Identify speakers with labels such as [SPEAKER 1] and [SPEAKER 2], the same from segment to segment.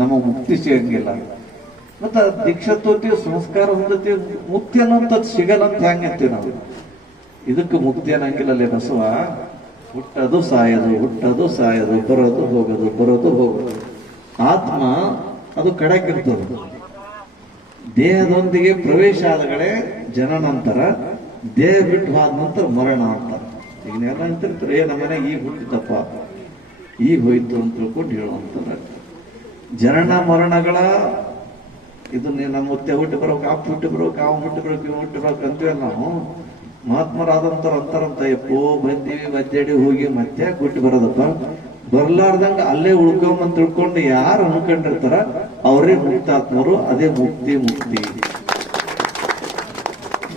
[SPEAKER 1] ನಮ್ಮ ಮುಕ್ತಿ ಸಿಗಂಗಿಲ್ಲ. ಮತ್ತ ದೀಕ್ಷಾ ತೋತಿ ಸಂಸ್ಕಾರ ಹೊಂದತಿ ಮುಕ್ತಿ ಅನ್ನೋಂಥದ್ದು ಸಿಗಲ್ಲ ಅಂತ ಹೆಂಗಂತೀವಿ ನಾವು? ಇದಕ್ಕೆ ಮುಕ್ತಿ ಅನ್ನಂಗಿಲ್ಲಲೇ ಬಸವ. ಹುಟ್ಟದು ಸಾಯದು ಹುಟ್ಟದು ಸಾಯದು, ಬರೋದು ಹೋಗೋದು ಬರೋದು ಹೋಗೋದು. ಆತ್ಮ ಅದು ಕಡಕಿರ್ತದೆ. ದೇಹದೊಂದಿಗೆ ಪ್ರವೇಶ ಆದಗಳೇ ಜನನಂತರ ದೇಹ ಬಿಟ್ಟು ಆದ ನಂತರ ಮರಣ ಅಂತಾರೆ. ಈಗ ಎಲ್ಲ ಅಂತಿರ್ತಾರೆ, ಏ ನಮ್ಮನೆಗೆ ಈಗ ಹುಟ್ಟಿತಪ್ಪ. ಈಗ ಹೋಯ್ತು ಅಂತ ತಿಳ್ಕೊಂಡು ಹೇಳುವಂತಾರೆ ಜನನ ಮರಣಗಳ ಇದು ನಮ್ಮ ಮುತ್ತೆ ಹುಟ್ಟಿ ಬರೋ ಅಪ್ಪ ಹುಟ್ಟಿ ಬರೋ ಅವ ಹುಟ್ಟಿ ಬರೋ ಇವ್ ಹುಟ್ಟಿ ಅಂತೀವಲ್ಲ ನಾವು? ಮಹಾತ್ಮರಾದಂಥವ್ರು ಅಂತಾರಂತ, ಎಪ್ಪೋ, ಬಂದೀವಿ ಮದ್ದೆಡಿ ಹೋಗಿ ಮತ್ತೆ ಹುಟ್ಟಿ ಬರೋದಪ್ಪ. ಬರ್ಲಾರ್ದಂಗ ಅಲ್ಲೇ ಉಳ್ಕೊಂಬಂದ್ ತಿಳ್ಕೊಂಡು ಯಾರು ಅನ್ಕೊಂಡಿರ್ತಾರ, ಅವರೇ ಮುಕ್ತಾತ್ಮರು, ಅದೇ ಮುಕ್ತಿ ಮುಕ್ತಿ.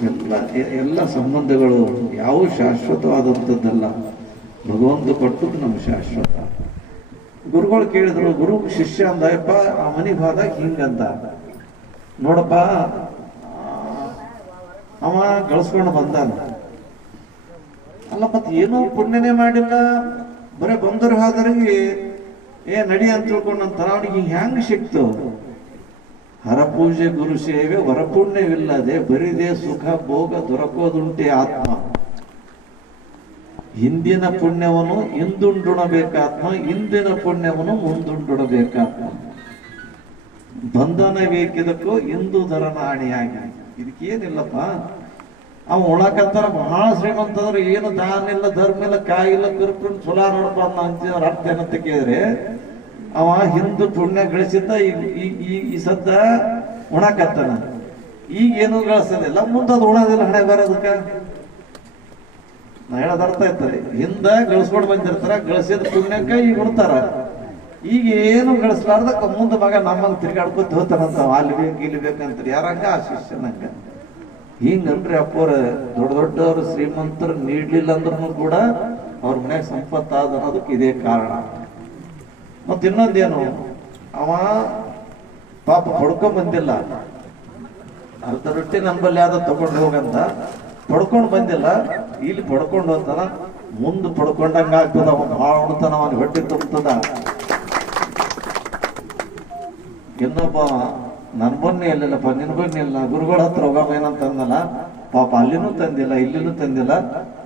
[SPEAKER 1] ಎಲ್ಲ ಎಲ್ಲ ಸಂಬಂಧಗಳು ಯಾವ ಶಾಶ್ವತವಾದಂಥದ್ದಲ್ಲ. ಭಗವಂತ ಕೊಟ್ಟದ್ದು ನಮ್ಮ ಶಾಶ್ವತ. ಗುರುಗಳು ಕೇಳಿದ್ರು, ಗುರು, ಶಿಷ್ಯ ಅಂದಯಪ್ಪ ಆ ಮನೆಗೆ ಹೋದಾಗ ಹಿಂಗಂತ. ನೋಡಪ್ಪ, ಅವ ಗಳಿಸ್ಕೊಂಡು ಬಂದಾನ. ಅಲ್ಲ, ಮತ್ತೆ ಏನೋ ಪುಣ್ಯನೇ ಮಾಡಿಲ್ಲ. ಬರೇ ಬಂದರು ಹೋದ್ರಿಗೆ, ಏ, ನಡಿ ಅಂತ ತಿಳ್ಕೊಂಡಂತ ಅವನಿಗೆ ಹೆಂಗ್ ಸಿಕ್ತು? ಹರಪೂಜೆ ಗುರು ಸೇವೆ, ವರಪುಣ್ಯವಿಲ್ಲದೆ ಬರಿದೇ ಸುಖ ಭೋಗ ದೊರಕೋದುಂಟೆ ಆತ್ಮ. ಹಿಂದಿನ ಪುಣ್ಯವನ್ನು ಹಿಂದುಂಡುಣಬೇಕಾತ್ಮ ಇಂದಿನ ಪುಣ್ಯವನ್ನು ಬಂಧನ ಬೇಕಿದಕ್ಕೂ ಇಂದು ದರನಾಣಿಯಾಗಿ ಇದಕ್ಕೇನಿಲ್ಲಪ್ಪ. ಅವ ಉಳಕತ್ತಾರ ಬಹಳ ಶ್ರೀಮಂತಂದ್ರೆ ಏನು ದಾನ ಇಲ್ಲ, ಧರ್ಮ ಇಲ್ಲ ಕಾಯಿಲ್ಲ ಕರ್ಕೊಂಡು ಚೊಲ ನೋಡಪ್ಪ ಅಂತ ಅಂತಿದ್ರ ಅರ್ಥ ಏನಂತ ಕೇಳಿದ್ರೆ, ಅವ ಹಿಂದೂ ಪುಣ್ಯ ಗಳಿಸಿದ್ದ ಈ- ಈ ಸದ್ದ ಉಣಕತ್ತಾನ. ಈಗ ಏನು ಗಳಿಸೋದಿಲ್ಲ ಮುಂದೆ ಅದು ಉಣೋದಿಲ್ಲ ಹಣೆ ಬರೋದಕ್ಕ. ನಾ ಹೇಳೋದು ಅರ್ಥ ಆಯ್ತದೆ ಹಿಂದ ಗಳಿಸ್ಕೊಂಡು ಬಂದಿರ್ತಾರ, ಗಳಿಸಿದ ಪುಣ್ಯಕ್ಕ ಈಗ ಉಣ್ತಾರ ಈಗ ಏನು ಗಳಿಸ್ಲಾರ್ದಕ್ಕ ಮುಂದ ಮಗ ನಮ್ಮಂಗ ತಿರ್ಗಾಡ್ಕೊತ ಹೋಗ್ತಾರಂತ ಅಲ್ಲಿ ಬೇಕು, ಇಲ್ಲಿ ಬೇಕಂತಾರೆ ಯಾರಂಗ ಆ ಶಿಷ್ಯನಂಗ ಹಿಂಗನ್ರಿ ಅಪ್ಪವ್ರ ದೊಡ್ಡ ದೊಡ್ಡವರು ಶ್ರೀಮಂತರು ನೀಡ್ಲಿಲ್ಲ ಅಂದ್ರೂ ಕೂಡ ಅವ್ರ ಮನ್ಯಾಗ ಸಂಪತ್ತಾದ ಅನ್ನೋದಕ್ಕೆ ಇದೇ ಕಾರಣ. ಮತ್ತೆ ಇನ್ನೊಂದೇನು? ಅವ ಪಾಪ ಪಡ್ಕೊಂಡ್ ಬಂದಿಲ್ಲ. ಅರ್ಧ ರೊಟ್ಟಿ ನಂಬಲ್ಲಿ ಯಾವ್ದು ತಗೊಂಡು ಹೋಗಂತ. ಪಡ್ಕೊಂಡ್ ಬಂದಿಲ್ಲ. ಇಲ್ಲಿ ಪಡ್ಕೊಂಡು ಹೋಗ್ತಾನ ಮುಂದೆ ಪಡ್ಕೊಂಡಂಗ ಆಗ್ತದ ಅವನ್ ಭಾಳ ಉಣ್ತಾನ ಅವನ್ ಹೊಟ್ಟೆ ತುಂಬತದ. ಇನ್ನೊಬ್ಬ ನನ್ ಬನ್ನಿ ಇಲ್ಲಿಲ್ಲಪ್ಪ ನಿನ್ ಬನ್ನಿ ಇಲ್ಲ ಗುರುಗಳ ಹತ್ರ ಹೋಗಮ್ಮ ಏನಂತ ಪಾಪ ಅಲ್ಲಿನೂ ತಂದಿಲ್ಲ, ಇಲ್ಲಿನೂ ತಂದಿಲ್ಲ.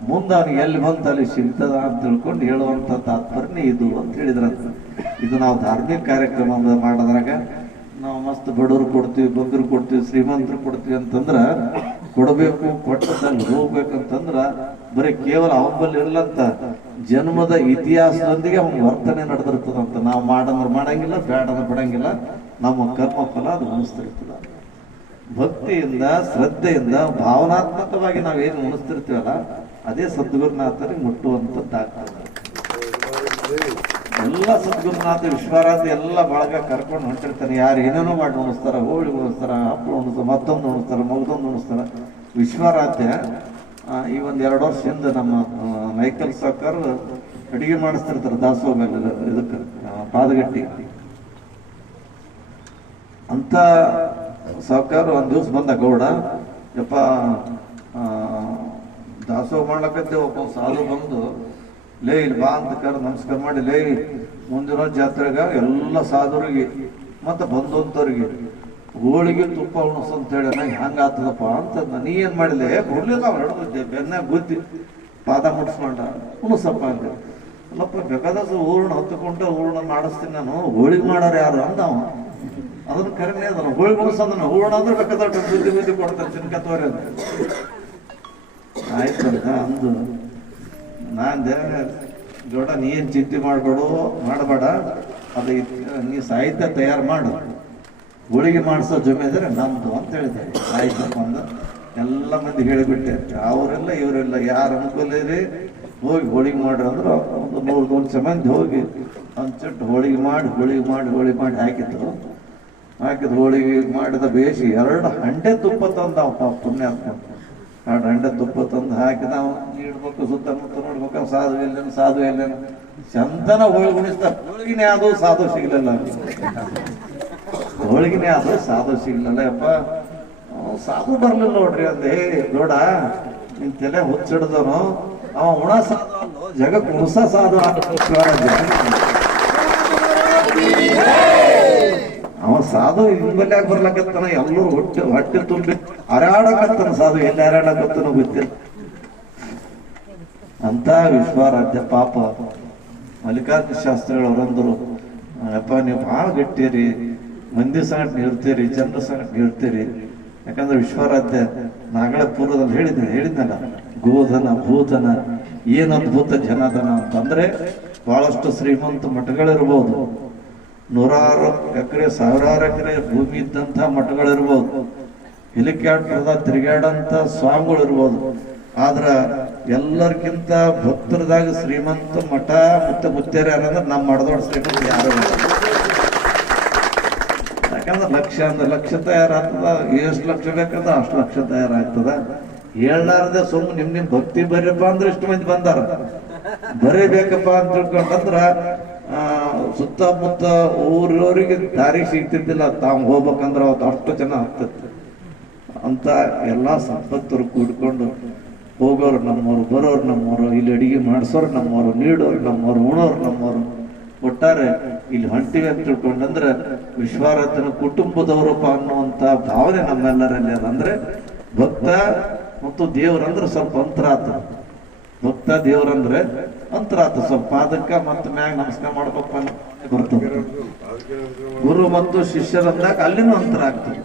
[SPEAKER 1] ಮುಂದೆ ಅವನಿಗೆ ಎಲ್ಲಿ ಬಂತ ಅಲ್ಲಿ ಸಿಗ್ತದ ಅಂತ ತಿಳ್ಕೊಂಡು ಹೇಳುವಂತ ತಾತ್ಪರ್ಯ ಇದು ಅಂತ ಹೇಳಿದ್ರಂತ. ಇದು ನಾವು ಧಾರ್ಮಿಕ ಕಾರ್ಯಕ್ರಮ ಮಾಡೋದ್ರಾಗ ನಾವು ಮಸ್ತ್ ಬಡವರು ಕೊಡ್ತೀವಿ, ಬಂದರು ಕೊಡ್ತೀವಿ, ಶ್ರೀಮಂತರು ಕೊಡ್ತೀವಿ ಅಂತಂದ್ರ ಕೊಡಬೇಕು ಕೊಟ್ಟದಲ್ಲಿ ಹೋಗ್ಬೇಕಂತಂದ್ರ ಬರೀ ಕೇವಲ ಅವನ ಬಲ್ಲಿ ಇರಲಂತ ಜನ್ಮದ ಇತಿಹಾಸದೊಂದಿಗೆ ಅವನ ವರ್ತನೆ ನಡೆದಿರ್ತದಂತ ನಾವು ಮಾಡಂದ್ರೆ ಮಾಡಂಗಿಲ್ಲ ಬೇಡಂದ್ರೆ ಬಿಡಂಗಿಲ್ಲ. ನಮ್ಮ ಕರ್ಮ ಫಲ ಅದು ಉಣಿಸ್ತಿರ್ತದ. ಭಕ್ತಿಯಿಂದ, ಶ್ರದ್ಧೆಯಿಂದ, ಭಾವನಾತ್ಮಕವಾಗಿ ನಾವೇನು ಉಣಿಸ್ತಿರ್ತೀವಲ್ಲ, ಅದೇ ಸದ್ಗುರುನಾಥರಿಗೆ ಮುಟ್ಟುವಂಥದ್ದಾಗ್ತದೆ ಎಲ್ಲ ಸದ್ಗುರುನಾಥ ವಿಶ್ವಾರಾಧ ಎಲ್ಲ ಬಳಗ ಕರ್ಕೊಂಡು ಹೊಂಟಿರ್ತಾನೆ ಯಾರು ಏನೇನೋ ಮಾಡಿ ಉಣಿಸ್ತಾರ ಹೋಳಿ ಉಣಿಸ್ತಾರ ಹಪ್ಪಳ ಉಣಿಸ್ತಾರ ಮತ್ತೊಂದು ಉಣಿಸ್ತಾರ ಮಗದೊಂದು ಉಣಿಸ್ತಾರ. ವಿಶ್ವರಾಧ್ಯ ಈ ಒಂದು ಎರಡು ವರ್ಷ ಹಿಂದೆ ನಮ್ಮ ಮೈಕಲ್ ಸಾಕರ್ ಅಡಿಗೆ ಮಾಡಿಸ್ತಿರ್ತಾರೆ ದಾಸೋಹ ಇದಕ್ಕೆ ಆ, ಪಾದಗಟ್ಟಿ. ಅಂತ ಸಾವುಕಾರ ಒಂದು ದಿವ್ಸ ಬಂದ ಗೌಡ ಯಪ್ಪ ದಾಸೋಹ ಮಾಡ್ಲಕತ್ತೆ ಒಬ್ಬ ಸಾಲು ಬಂದು ಲೇ, ಇಲ್ಲಿ ಬಾ ಅಂತ ಕರ್ ನಮಸ್ಕಾರ ಮಾಡಿ, ಲೇ, ಮುಂದಿನ ಜಾತ್ರೆಗ ಎಲ್ಲ ಸಾಧುರಿಗೆ, ಮತ್ತೆ ಬಂದಂತವ್ರಿಗೆ, ಹೋಳಿಗೆ ತುಪ್ಪ ಉಣಸ್ ಅಂತ ಹೇಳಿ, ನಂಗೆ ಹೆಂಗ ಆಗ್ತದಪ್ಪ ಅಂತ ನೀ ಏನ್ ಮಾಡಿದೆ ಕೊಡ್ಲಿಲ್ಲ ಅವ್ರು ಹಿಡಿದಿದ್ದೆ ಬೆನ್ನ ಗುದ್ದಿ, ಪಾದ ಮುಟ್ಸ್ಕೊಂಡ, ಉಣಸಪ್ಪ ಅಂತ ಅಲ್ಲಪ್ಪ, ಬೇಕಾದಷ್ಟು ಹೂರ್ಣ ಹೊತ್ತುಕೊಂಡ ಹೂರ್ಣ ಮಾಡಿಸ್ತೀನಿ ನಾನು, ಹೋಳಿಗೆ ಮಾಡೋರು ಯಾರು ಅಂದ ಅವ. ಅದನ್ನ ಕರೆನೇ ಅದನ್ನ ಹೋಳಿಗೆ ಉಣಸೋದನ್ನ ಹೂರ್ಣ ಅಂದ್ರೆ ಬೇಕಾದ ಬುದ್ಧಿ ಬುದ್ಧಿ ಕೊಡ್ತಾರೆ ಚಿನ್ಕತ್ತವ್ರೆ ಅಂತ. ಆಯ್ತು ಅಂದು. ನಾಂದೆ ಜೋಡ ನೀ ಏನ್ ಚಿಂತೆ ಮಾಡ್ಬೇಡು, ಮಾಡಬೇಡ. ಅದು ನೀ ಸಾಹಿತ್ಯ ತಯಾರು ಮಾಡು. ಹೋಳಿಗೆ ಮಾಡಿಸೋ ಜಮೇದಾರೆ ನಮ್ದು ಅಂತ ಹೇಳಿದೆ ಸಾಹಿತ್ಯ ಬಂದ ಎಲ್ಲ ಮಂದಿ ಹೇಳಿಬಿಟ್ಟೆ. ಅವರೆಲ್ಲ ಇವರೆಲ್ಲ ಯಾರು ಅನುಕೂಲ ಇರಿ ಹೋಗಿ ಹೋಳಿಗೆ ಮಾಡ್ರಿ ಅಂದ್ರೆ ಒಂದು ನೂರು ನೂರು ಮಂದಿ ಹೋಗಿ ಒಂದು ಚಟ್ ಹೋಳಿಗೆ ಮಾಡಿ ಹೋಳಿಗೆ ಮಾಡಿ ಹೋಳಿಗೆ ಮಾಡಿ ಹಾಕಿದ್ರು. ಹಾಕಿದ್ರು ಹೋಳಿಗೆ ಮಾಡಿದ ಬೇಸಿ ಎರಡು ಹಂಡೆ ತುಪ್ಪ ತಂದ ಪುಣ್ಯ ಪುಣ್ಯಾತ್ಮ. ಎರಡು ದಂಡ ತುಪ್ಪ ತಂದು ಹಾಕಿ ನಾವು ನೀಡ್ಬೇಕು ಸುತ್ತಮುತ್ತ ನೋಡ್ಬೇಕು ಸಾಧು ಎಲ್ಲೇನು ಸಾಧು ಎಲ್ಲೇನು. ಚಂದನ ಹೋಳಿಗೆ ಉಣಿಸ್ತಾರೆ. ಹೋಳಿಗೆನೇ ಅದು ಸಾಧು ಸಿಗ್ಲಿಲ್ಲ. ಹೋಳಿಗೆನೇ ಅದು ಸಾಧು ಸಿಗ್ಲಿಲ್ಲ. ಯಪ್ಪ ಸಾಧು ಬರ್ಲಿಲ್ಲ ನೋಡ್ರಿ ಅಂದೆ. "ಏ, ನೋಡ ನಿನ್ ತಲೆ ಹುಚ್ಚಿಡ್ದನು. ಅವ ಉಣ ಸಾಧು ಅಲ್ಲೋ ಜಗಕ್ಕೆ ಉಣಸ ಸಾಧು ಅಂತ. ಶಿವರಾಜ ಸಾಧು ಹಿಂಬಲ್ಯಾಗ ಬರ್ಲಕತ್ತಾನ ಎಲ್ಲರೂ ಹೊಟ್ಟೆ ಹೊಟ್ಟೆ ತುಂಬಿ ಹರಾಡಕತ್ತಾನ ಸಾಧು. ಎಲ್ಲಿ ಹರಾಡಕತ್ತಾನೋ ಗೊತ್ತಿಲ್ಲ. ಅಂತ ವಿಶ್ವಾರಾಧ್ಯ ಪಾಪ ಮಲ್ಲಿಕಾರ್ಜುನ ಶಾಸ್ತ್ರಿಗಳವರಂದರು ಅಪ್ಪ ನೀವು ಭಾಳ ಗಟ್ಟಿರಿ ಮಂದಿ ಸಂಗಟ ಇರ್ತೀರಿ, ಜನರ ಸಂಗಟ ಇರ್ತೀರಿ. ಯಾಕಂದ್ರೆ ವಿಶ್ವಾರಾಧ್ಯ ನಾಗಳ ಪೂರ್ವದಲ್ಲಿ ಹೇಳಿದ್ದೆ ಹೇಳಿದ್ನಲ್ಲ, ಗೋಧನ, ಭೂಧನ, ಏನ್ ಅದ್ಭುತ ಜನಧನ ಅಂತಂದ್ರೆ ಬಹಳಷ್ಟು ಶ್ರೀಮಂತ ಮಠಗಳಿರ್ಬೋದು. ನೂರಾರು ಎಕರೆ, ಸಾವಿರಾರು ಎಕರೆ ಭೂಮಿ ಇದ್ದಂತ ಮಠಗಳಿರ್ಬೋದು. ಹೆಲಿಕಾಪ್ಟರ್ದ ತಿರುಗಾಡಂತ ಸ್ವಾಮಿಗಳು ಇರ್ಬೋದು ಆದ್ರ ಎಲ್ಲರಿಗಿಂತ ಭಕ್ತರದಾಗ ಶ್ರೀಮಂತ ಮಠ ಮತ್ತೆ ಮುತ್ತೇರಿ ಯಾರಂದ್ರೆ ನಮ್ಮ ಮಠದೊಡ್ ಶ್ರೀಮಂತ ಯಾರು. ಯಾಕಂದ್ರೆ ಲಕ್ಷ ಅಂದ್ರೆ ಲಕ್ಷ ತಯಾರಾಗ್ತದ, ಎಷ್ಟು ಲಕ್ಷ ಬೇಕಂದ್ರೆ ಅಷ್ಟು ಲಕ್ಷ ತಯಾರಾಗ್ತದ. ಹೇಳ್ಲಾರ್ದೆ ಸುಮ್ಮನೆ ನಿಮ್ ನಿಮ್ ಭಕ್ತಿ ಬರೀಪ್ಪ ಅಂದ್ರೆ ಇಷ್ಟು ಮಂದಿ ಬಂದಾರ. ಬರೀಬೇಕಪ್ಪ ಅಂತ ತಿಳ್ಕೊಂಡಂದ್ರ ಸುತ್ತಮುತ್ತ ಊರವರಿಗೆ ದಾರಿ ಸಿಗ್ತಿದ್ದಿಲ್ಲ. ತಾವು ಹೋಗ್ಬೇಕಂದ್ರೆ ಅವತ್ತು ಅಷ್ಟು ಜನ ಆಗ್ತಿತ್ತು. ಅಂತ ಎಲ್ಲ ಸಂಪತ್ತರು ಕೂಡ್ಕೊಂಡು ಹೋಗೋರು ನಮ್ಮವರು, ಬರೋರು ನಮ್ಮವರು, ಇಲ್ಲಿ ಅಡಿಗೆ ಮಾಡಿಸೋರು ನಮ್ಮವರು, ನೀಡೋರು ನಮ್ಮವರು, ಉಣೋರು ನಮ್ಮವರು. ಒಟ್ಟಾರೆ ಇಲ್ಲಿ ಹೊಂಟಿವಿ ಅಂತ ತಿಳ್ಕೊಂಡಂದ್ರೆ ವಿಶ್ವಾರಾಧನ ಕುಟುಂಬದವರಪ್ಪ ಅನ್ನುವಂಥ ಭಾವನೆ ನಮ್ಮೆಲ್ಲರಲ್ಲಿ ಅದಂದ್ರೆ ಭಕ್ತ ಮತ್ತು ದೇವರಂದ್ರೆ ಸ್ವಲ್ಪ ಅಂತರ ಆತ ಭಕ್ತ ದೇವರಂದ್ರೆ ಅಂತರ ಆತ ಸ್ವಲ್ಪ ಅದಕ್ಕ ಮತ್ತ ಮ್ಯಾಗ ನಮಸ್ಕಾರ ಅಂತ ಬರ್ತದೆ. ಗುರು ಮತ್ತು ಶಿಷ್ಯರಂದಾಗ ಅಲ್ಲಿನೂ ಅಂತರ ಆಗ್ತದೆ.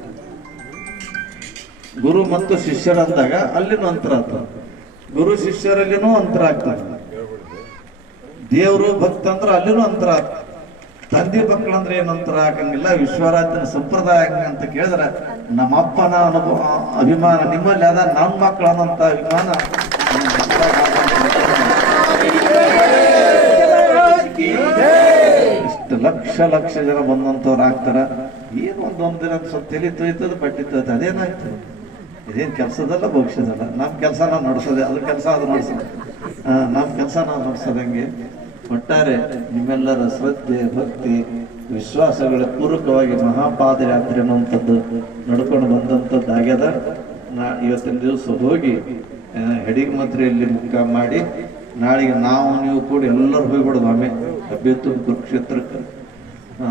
[SPEAKER 1] ಗುರು ಮತ್ತು ಶಿಷ್ಯರಂದಾಗ ಅಲ್ಲಿನೂ ಅಂತರ ಆಗ್ತದೆ. ಗುರು ಶಿಷ್ಯರಲ್ಲಿನೂ ಅಂತರ ಆಗ್ತದೆ. ದೇವರು ಭಕ್ತ ಅಂದ್ರೆ ಅಲ್ಲಿನೂ ಅಂತರ ಆಗ್ತದೆ. ತಂದೆ ಮಕ್ಕಳಂದ್ರೆ ಏನು ಅಂತರ ಆಗಂಗಿಲ್ಲ. ವಿಶ್ವರಾಧನ ಸಂಪ್ರದಾಯ ಅಂತ ಕೇಳಿದ್ರೆ ನಮ್ಮಪ್ಪನ ಅನುಭವ, ಅಭಿಮಾನ ನಿಮ್ಮಲ್ಲಿ ಅದ ನಮ್ಮ ಮಕ್ಕಳು ಅನ್ನೋಂಥ ಅಭಿಮಾನ ಲಕ್ಷ ಲಕ್ಷ ಜನ ಬಂದಂಥವ್ರು ಆಗ್ತಾರ. ಏನು ಒಂದು ದಿನ ಸ್ವಲ್ಪ ತಲೆ ತೊಯ್ತದ, ಬಟ್ಟೆ ತೋಯ್ತದೆ, ಅದೇನಾಗ್ತದೆ? ಇದೇನು ಕೆಲಸದಲ್ಲ ಭವಿಷ್ಯದಲ್ಲ. ನಮ್ಮ ಕೆಲಸ ನಾವು ನಡೆಸೋದೆ, ಅದ್ರ ಕೆಲಸ ಅದು ನಡೆಸೋದು. ನಮ್ಮ ಕೆಲಸ ನಾವು ನಡೆಸೋದಂಗೆ ಒಟ್ಟಾರೆ ನಿಮ್ಮೆಲ್ಲರ ಶ್ರದ್ಧೆ, ಭಕ್ತಿ, ವಿಶ್ವಾಸಗಳ ಪೂರಕವಾಗಿ ಮಹಾಪಾದಯಾತ್ರೆ ಅನ್ನುವಂಥದ್ದು ನಡ್ಕೊಂಡು ಬಂದಂಥದ್ದು ಆಗ್ಯದ. ನಾ ಇವತ್ತಿನ ದಿವಸ ಹೋಗಿ ಹೆಡಿಗೆ ಹೆಡಿಗಮದ್ರಿಯಲ್ಲಿ ಮುಖ ಮಾಡಿ, ನಾಳೆಗೆ ನಾವು ನೀವು ಕೂಡ ಎಲ್ಲರೂ ಹೋಗ್ಬಿಡೋದು ಆಮೇಲೆ ಅಭ್ಯರ್ಥಿ ಕುರುಕ್ಷೇತ್ರಕ್ಕೆ.